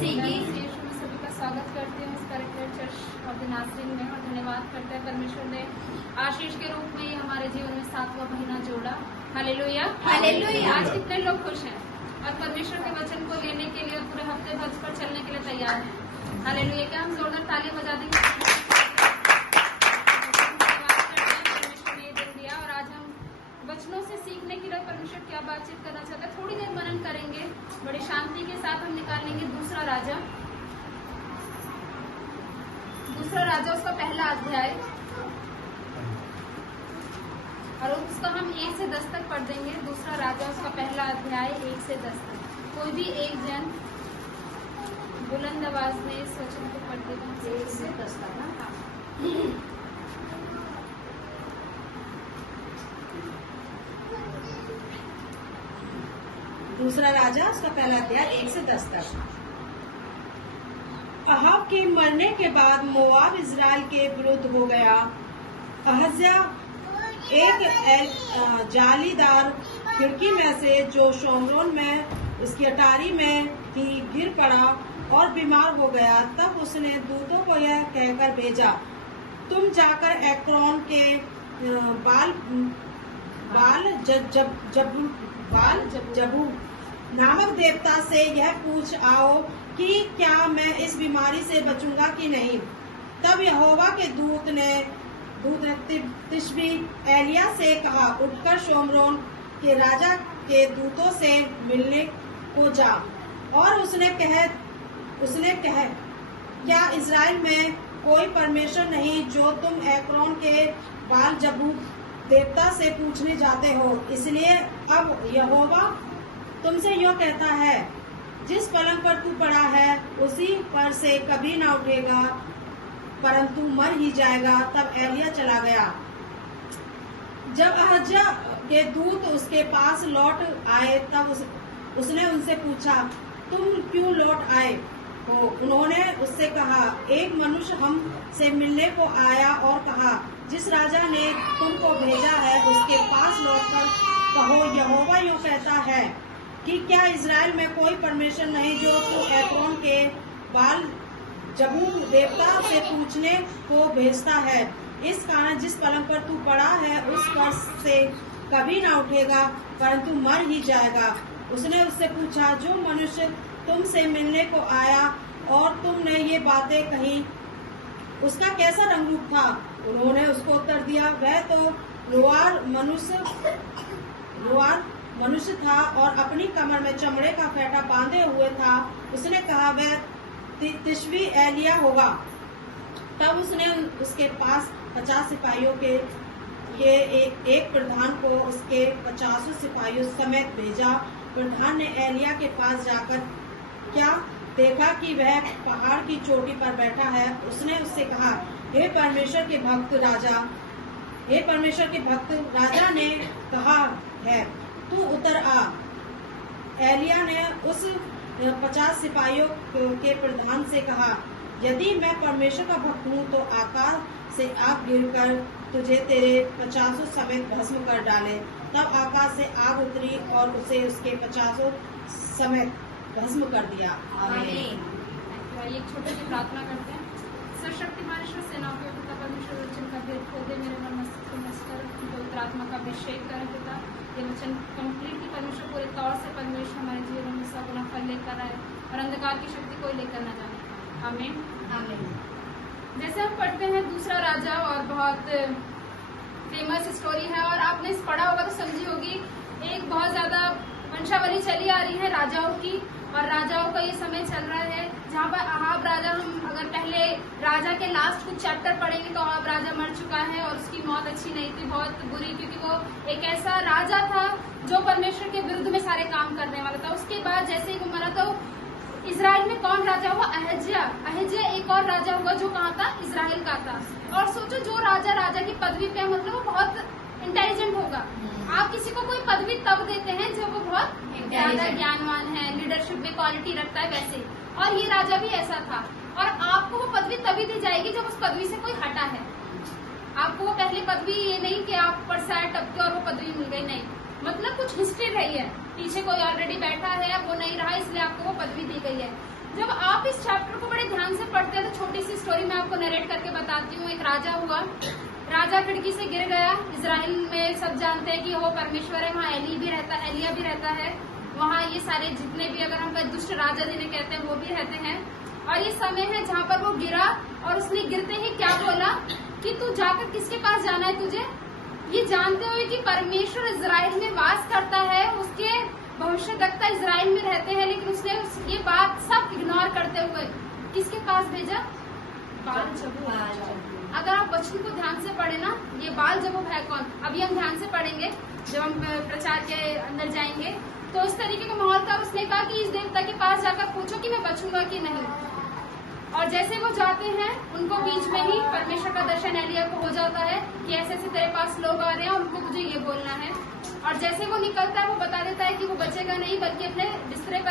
मसीह की यीशु में सभी का स्वागत करते हैं इस corrected church of the Nasreen में, और धन्यवाद करते हैं परमेश्वर ने आशीष के रूप में हमारे जीवन में 7वां महीना जोड़ा। Hallelujah hallelujah. आज कितने लोग खुश हैं और परमेश्वर के वचन को लेने के लिए पूरे हफ्ते भर पर चलने के लिए तैयार हैं। हालेलुया। क्या हम जोरदार तालियां बजा देंगे? परमेश्वर ने ये दिन दिया और आज हम वचनों से सीखने के लिए परमेश्वर क्या बातचीत करना चाहता है, थोड़ी देर मनन करेंगे। बड़ी शांति के साथ हम निकालेंगे दूसरा राजा उसका पहला अध्याय, और उसका हम 1 से 10 तक पढ़ देंगे। दूसरा राजा उसका पहला अध्याय 1 से 10 तक। कोई भी एक जन बुलंद आवाज में इस वचन को पढ़ देगा। 1 से 10 तक ना। दूसरा राजा उसका पहला अध्याय 1 से 10 तक। अहाब के मरने के बाद मोआब इज़राइल के विरुद्ध हो गया। अहज्या एक जालीदार खिड़की में से जो शोमरोन में उसकी अटारी में थी गिर पड़ा और बीमार हो गया। तब उसने दूतों को यह कहकर भेजा, तुम जाकर एक्रोन के जबू नामक देवता से यह पूछ आओ कि क्या मैं इस बीमारी से बचूंगा कि नहीं। तब यहोवा के दूत ने तिशबी एलिया से कहा, उठकर शोमरोन के राजा के दूतों से मिलने को जा। और उसने कहा क्या इज़राइल में कोई परमेश्वर नहीं जो तुम एक्रोन के बाल जबूत देवता से पूछने जाते हो। इसलिए अब यहोवा तुमसे यो कहता है, जिस पलंग पर तू पड़ा है उसी पर से कभी ना उठेगा, परंतु मर ही जाएगा। तब एलिया चला गया। जब अहज्या के दूत उसके पास लौट आए तब उसने उनसे पूछा, तुम क्यों लौट आए हो? उन्होंने उससे कहा, एक मनुष्य हम से मिलने को आया और कहा, जिस राजा ने तुमको भेजा है उसके पास लौटकर कहो, यहोवा यूं कहता है कि क्या इज़राइल में कोई परमेश्वर नहीं जो तू एक्रोन के बाल जबूत देवता से पूछने को भेजता है। इस कारण जिस पलंग पर तू पड़ा है उस पर से कभी ना उठेगा, परंतु मर ही जाएगा। उसने उससे पूछा, जो मनुष्य तुमसे मिलने को आया और तुमने ये बातें कही, उसका कैसा रंग रूप था? उन्होंने उसको उत्तर दिया, वह तो लोहार मनुष्य था और अपनी कमर में चमड़े का फेंटा बांधे हुए था। उसने कहा, वह तिशबी एलिया होगा। तब उसने उसके पास 50 सिपाहियों के एक प्रधान को उसके 50 सिपाहियों समेत भेजा। प्रधान ने एलिया के पास जाकर क्या देखा कि वह पहाड़ की चोटी पर बैठा है। उसने उससे कहा, हे परमेश्वर के भक्त राजा ने कहा है, तू उतर आ। एलिया ने उस 50 सिपाहियों के प्रधान से कहा, यदि मैं परमेश्वर का भक्त हूँ तो आकाश से आग गिरकर तुझे तेरे 50 समेत भस्म कर डाले। तब आकाश से आग उतरी और उसे उसके 50 समेत भस्म कर दिया। आमीन। एक छोटी सी प्रार्थना करते हैं। सर्वशक्तिमान ईश्वर, सेनाओं के पिता परमेश्वर, वचन का भेद खोदे, मेरे मन मस्तिष्क को नष्ट कर, पवित्र आत्मा का अभिषेक कर पिता। ये वचन कंप्लीटली परमेश्वर पूरे तौर से परमेश्वर हमारे जीवन में सगुना फल लेकर आए और अंधकार की शक्ति कोई लेकर न जाने। आमीन आमीन। जैसे हम पढ़ते हैं दूसरा राजा, और बहुत फेमस स्टोरी है और आपने इस पढ़ा होगा तो समझी होगी। एक बहुत ज्यादा वंशावली चली आ रही है राजाओं की, और राजाओं का ये समय चल रहा है जहाँ पर अहाब राजा, हम अगर पहले राजा के लास्ट कुछ चैप्टर पढ़ेंगे तो अहाब राजा मर चुका है और उसकी मौत अच्छी नहीं थी, बहुत बुरी, क्योंकि वो एक ऐसा राजा था जो परमेश्वर के विरुद्ध में सारे काम करने वाला था। उसके बाद जैसे ही वो मरा तो इज़राइल में कौन राजा हुआ? अहज्या एक और राजा हुआ जो कहाँ था? इज़राइल का था। और सोचो, जो राजा की पदवी पे, मतलब वो बहुत इंटेलिजेंट होगा। आप किसी को कोई पदवी तब देते हैं जब वो बहुत ज्यादा ज्ञानवान है, लीडरशिप में क्वालिटी रखता है, वैसे। और ये राजा भी ऐसा था। और आपको वो पदवी तभी दी जाएगी जब उस पदवी से कोई हटा है। आपको वो पहली पदवी, ये नहीं कि आप परसाए टपके और वो पदवी मिल गई, नहीं। मतलब कुछ हिस्ट्री रही है, पीछे कोई ऑलरेडी बैठा है, वो नहीं रहा, इसलिए आपको वो पदवी दी गई है। जब आप इस चैप्टर को बड़े ध्यान से पढ़ते हैं तो छोटी सी स्टोरी मैं आपको नरेट करके बताती हूँ। एक राजा हुआ, राजा खिड़की से गिर गया। इजराइल में सब जानते हैं कि वो परमेश्वर है, वहाँ एलिया भी रहता है, वहाँ ये सारे जितने भी अगर हम दुष्ट राजा जिन्हें कहते हैं वो भी रहते हैं। और ये समय है जहाँ पर वो गिरा और उसने गिरते ही क्या बोला कि तू जाकर किसके पास जाना है तुझे, ये जानते हुए कि परमेश्वर इजराइल में वास करता है, उसके भविष्यद्वक्ता इजराइल में रहते हैं, लेकिन उसने ये बात सब इग्नोर करते हुए किसके पास भेजा? बाल जबूब। अगर आप वचन को ध्यान से पढ़े ना, ये बाल जबूब है कौन, अभी हम ध्यान से पढ़ेंगे जब हम प्रचार के अंदर जाएंगे। तो इस तरीके का माहौल था। उसने कहा कि इस देवता के पास जाकर पूछो कि मैं बचूंगा कि नहीं। और जैसे वो जाते हैं उनको बीच में ही परमेश्वर का दर्शन एलिया को हो जाता है कि ऐसे ऐसे तेरे पास लोग आ रहे हैं और उनको तुझे ये बोलना है। और जैसे वो निकलता है वो बता देता है कि वो बचेगा नहीं बल्कि अपने बिस्तरे पर